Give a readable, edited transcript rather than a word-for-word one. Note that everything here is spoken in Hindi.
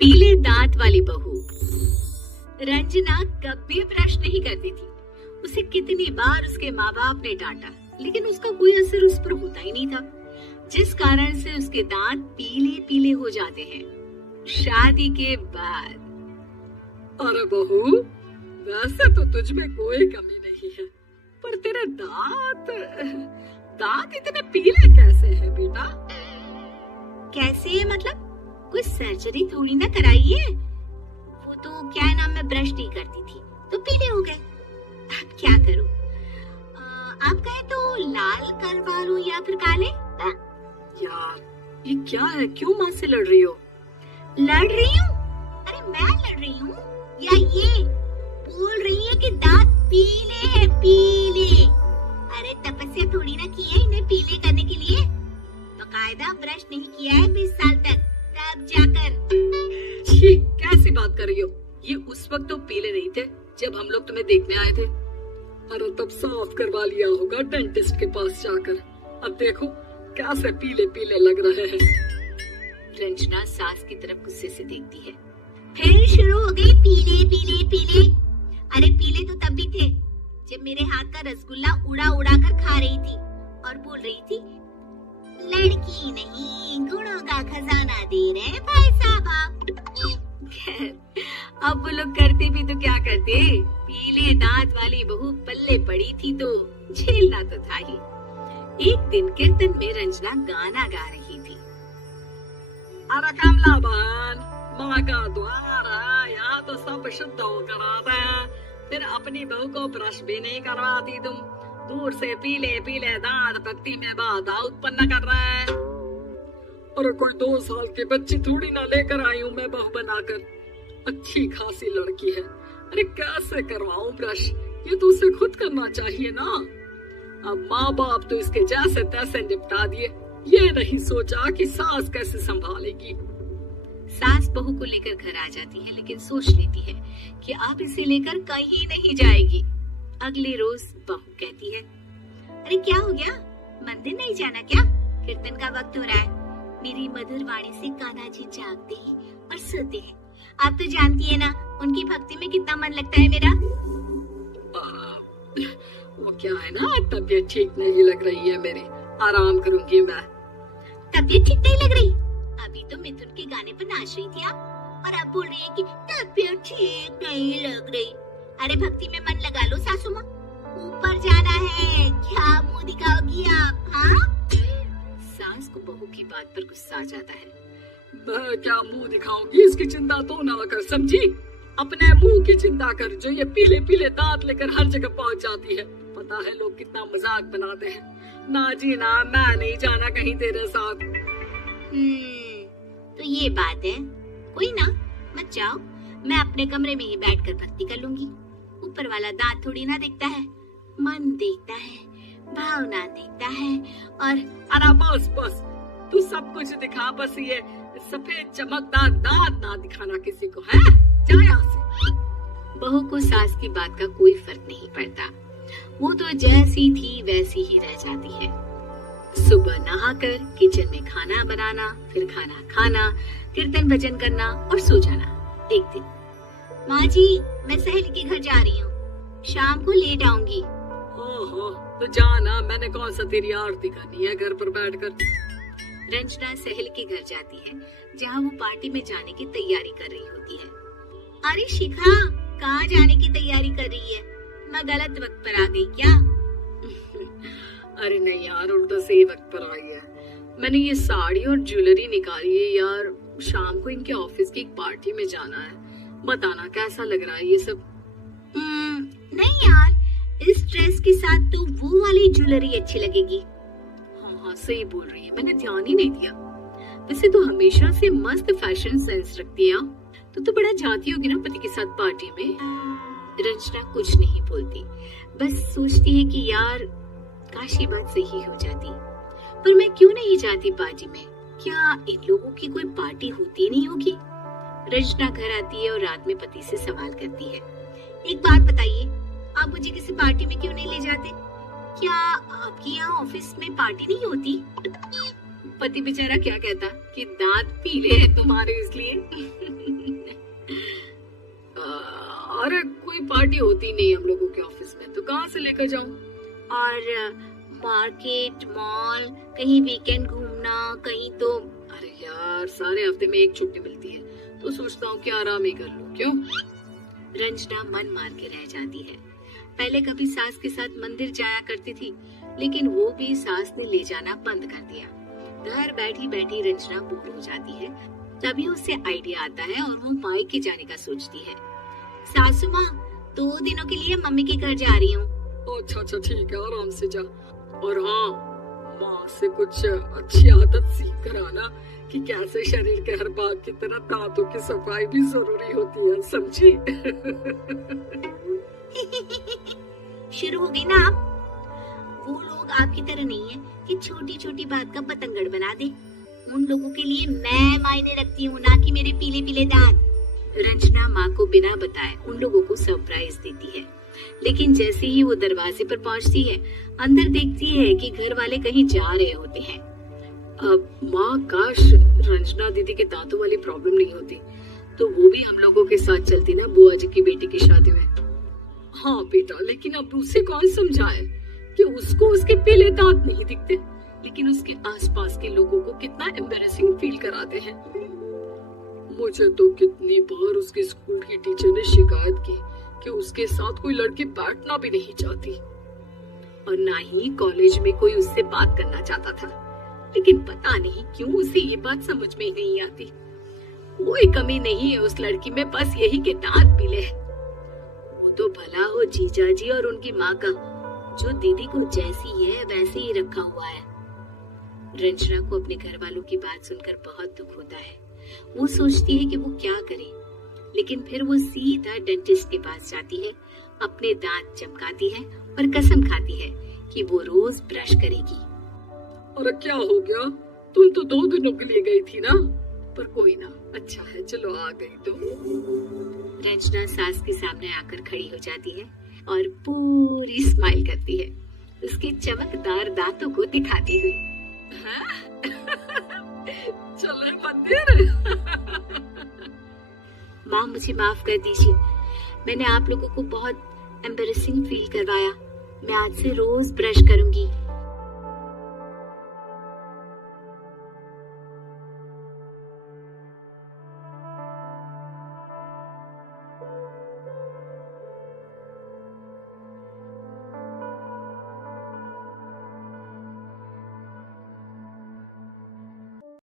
पीले दांत वाली बहू। रंजना कभी ब्रश नहीं करती थी। उसे कितनी बार उसके माँ बाप ने डांटा, लेकिन उसका कोई असर उस पर होता ही नहीं था, जिस कारण से उसके दांत पीले पीले हो जाते हैं। शादी के बाद। अरे बहू, वैसे तो तुझ में कोई कमी नहीं है, पर तेरे दांत इतने पीले कैसे हैं बेटा? कैसे है मतलब? कोई सर्जरी थोड़ी ना कराई है। वो तो क्या नाम, मैं ब्रश नहीं करती थी तो पीले हो गए। अब क्या करूं? आप कहे तो लाल करवा लूं या फिर काले? यार ये क्या है, क्यों माँ से लड़ रही हो? लड़ रही हूँ? अरे मैं लड़ रही हूँ या ये बोल रही है कि दांत पीले हैं, पीले। अरे तपस्या थोड़ी ना की है इन्हें पीले करने के लिए। बकायदा ब्रश नहीं किया है 20 साल तक, तब जाकर। छी, कैसी बात कर रही हो? ये उस वक्त तो पीले नहीं थे जब हम लोग तुम्हें देखने आए थे। अरे तब साफ करवा लिया होगा डेंटिस्ट के पास जाकर। अब देखो कैसे पीले पीले लग रहे हैं। रंजना सास की तरफ गुस्से से देखती है। फिर शुरू हो गई पीले पीले पीले। अरे पीले तो तब भी थे जब मेरे हाथ का रसगुल्ला उड़ा उड़ा कर खा रही थी और बोल रही थी, लड़की नहीं गुणों का खजाना दे रहे भाई साहब। अब वो लोग करते भी तो क्या करते, पीले दांत वाली बहू पल्ले पड़ी थी तो झेलना तो था ही। एक दिन कीर्तन में रंजना गाना गा रही थी। अरे कमला बहन, माँ का द्वार है, यहाँ तो सब शुद्ध होकर आते हैं, फिर अपनी बहू को ब्रश भी नहीं करवाती तुम। दूर से पीले पीले दांत भक्ति में बाधा उत्पन्न कर रहे हैं। अरे कोई 2 साल की बच्ची थोड़ी ना लेकर आई हूँ मैं बहू बनाकर। अच्छी खासी लड़की है, अरे कैसे करवाऊं ब्रश? ये तो उसे खुद करना चाहिए ना। अब माँ बाप तो इसके जैसे तैसे निपटा दिए, ये नहीं सोचा कि सास कैसे संभालेगी। सास बहू को लेकर घर आ जाती है, लेकिन सोच लेती है कि अब इसे लेकर कहीं नहीं जाएगी। अगले रोज बहू कहती है, अरे क्या हो गया, मंदिर नहीं जाना क्या? कीर्तन का वक्त हो रहा है। मेरी मधुर वाणी से कान्हा जी जागते हैं और सोते हैं। आप तो जानती है ना उनकी भक्ति में कितना मन लगता है मेरा। वो क्या है ना, तबीयत ठीक नहीं लग रही है मेरी, आराम करूंगी मैं। तबीयत ठीक नहीं लग रही? अभी तो मिथुन के गाने पर नाच रही थी आप, और अब बोल रही है कि तबीयत ठीक नहीं लग रही। अरे भक्ति में मन लगा लो सासू माँ, ऊपर जाना है, क्या मुंह दिखाओगी आप? हाँ? सास को बहू की बात पर गुस्सा आ जाता है। मैं क्या मुंह दिखाऊंगी, इसकी चिंता तो ना कर, समझी? अपने मुंह की चिंता कर, जो ये पीले पीले दांत लेकर हर जगह पहुंच जाती है। पता है लोग कितना मजाक बनाते हैं। ना जी ना, मैं नहीं जाना कहीं तेरे साथ। तो ये बात है, कोई ना, मत जाओ, मैं अपने कमरे में ही बैठकर भक्ति कर लूंगी। ऊपर वाला दांत थोड़ी ना देखता है, मन देखता है, भावना देखता है। और अरे बस बस, तू सब कुछ दिखा, बस ये सफेद चमकदार दांत ना दिखाना किसी को, है? जा यहाँ से। बहू को सास की बात का कोई फर्क नहीं पड़ता, वो तो जैसी थी वैसी ही रह जाती है। सुबह नहाकर किचन में खाना बनाना, फिर खाना खाना, कीर्तन भजन करना और सो जाना। एक दिन, माँ जी मैं सहेली के घर जा रही हूँ, शाम को लेट आऊंगी। ओहो, तो जाना, मैंने कौन सा तेरी आरती करनी है घर पर बैठकर। रंजना सहेली के घर जाती है, जहाँ वो पार्टी में जाने की तैयारी कर रही होती है। अरे शिखा, कहाँ जाने की तैयारी कर रही है? मैं गलत वक्त पर आ गई क्या? अरे नहीं यार, उल्टा सही वक्त पर आई है। मैंने ये साड़ी और ज्वेलरी निकाली है यार, शाम को इनके ऑफिस की एक पार्टी में जाना है। बताना कैसा लग रहा है ये सब? नहीं यार, इस ड्रेस के साथ तो वो वाली ज्वेलरी अच्छी लगेगी। हाँ सही बोल रही है, मैंने ध्यान ही नहीं दिया। वैसे तो हमेशा से मस्त फैशन सेंस रखती है। तो बड़ा जाती होगी ना पति के साथ पार्टी में। रंजना कुछ नहीं बोलती, बस सोचती है कि यार काश ये बात सही हो जाती, पर मैं क्यों नहीं जाती पार्टी में? क्या इन लोगों की कोई पार्टी होती नहीं होगी? रंजना घर आती है और रात में पति से सवाल करती है, एक बात बताइए, आप मुझे किसी पार्टी में क्यों नहीं ले जाते? क्या आपके यहाँ ऑफिस में पार्टी नहीं होती? पति बेचारा क्या कहता कि दांत पीले हैं तुम्हारे इसलिए। अरे कोई पार्टी होती नहीं हम लोगों के ऑफिस में, तो कहाँ से लेकर जाऊं? और मार्केट, मॉल, कहीं वीकेंड घूमना, कहीं तो। अरे यार, सारे हफ्ते में एक छुट्टी मिलती है, तो सोचता हूँ कि आराम ही कर लूं। क्यों? रंजना मन मार के रह जाती है। पहले कभी सास के साथ मंदिर जाया करती थी, लेकिन वो भी सास ने ले जाना बंद कर दिया। घर बैठी बैठी रंजना बोर हो जाती है। तभी उसे आइडिया आता है और वो मायके जाने का सोचती है। सासू माँ, 2 दिनों के लिए मम्मी के घर जा रही हूँ। अच्छा अच्छा ठीक है, आराम से जा। और हाँ, माँ से कुछ अच्छी आदत सीख कर आना कि कैसे शरीर के हर भाग की तरह दांतों की सफाई भी जरूरी होती है, समझी? शुरू हो गई ना आप? वो लोग आपकी तरह नहीं है कि छोटी छोटी बात का पतंगड़ बना दे। उन लोगों के लिए मैं मायने रखती हूँ, ना कि मेरे पीले पीले दांत। रंजना माँ को बिना बताए उन लोगों को सरप्राइज देती है, लेकिन जैसे ही वो दरवाजे पर पहुँचती है, अंदर देखती है कि घर वाले कहीं जा रहे होते हैं। अब माँ, काश रंजना दीदी के दांतों वाली प्रॉब्लम नहीं होती, तो वो भी हम लोगों के साथ चलती ना बुआ जी की बेटी की शादी में। हाँ बेटा, लेकिन अब उसे कौन समझाए कि उसको उसके पीले दांत नहीं दिखते, लेकिन उसके आसपास के लोगों को कितना एम्बैरेसिंग फील कराते हैं। मुझे तो कितनी बार उसके स्कूल की टीचर ने शिकायत की कि उसके साथ कोई लड़की बैठना भी नहीं चाहती, और ना ही कॉलेज में कोई उससे बात करना चाहता था। लेकिन पता नहीं क्यों उसे ये बात समझ में ही नहीं आती। कोई कमी नहीं है उस लड़की में, बस यही के दांत पीले हैं। वो तो भला हो जीजा जी और उनकी माँ का, जो दीदी को जैसी है वैसे ही रखा हुआ है। रंजना को अपने घर वालों की बात सुनकर बहुत दुख होता है। वो सोचती है कि वो क्या करे, लेकिन फिर वो सीधा डेंटिस्ट के पास जाती है, अपने दांत चमकाती है और कसम खाती है कि वो रोज ब्रश करेगी। अरे क्या हो गया? तुम तो 2 दिनों के लिए गई थी ना? पर कोई ना, अच्छा है, चलो आ गई तो। रंजना सास के सामने आकर खड़ी हो जाती है और पूरी स्माइल करती है, उसके चमकदार दांतों को दिखाती हुई। चले मंदिर। माँ, मुझे माफ कर दीजिए, मैंने आप लोगों को बहुत एम्बैरेसिंग फील करवाया। मैं आज से रोज ब्रश करूंगी।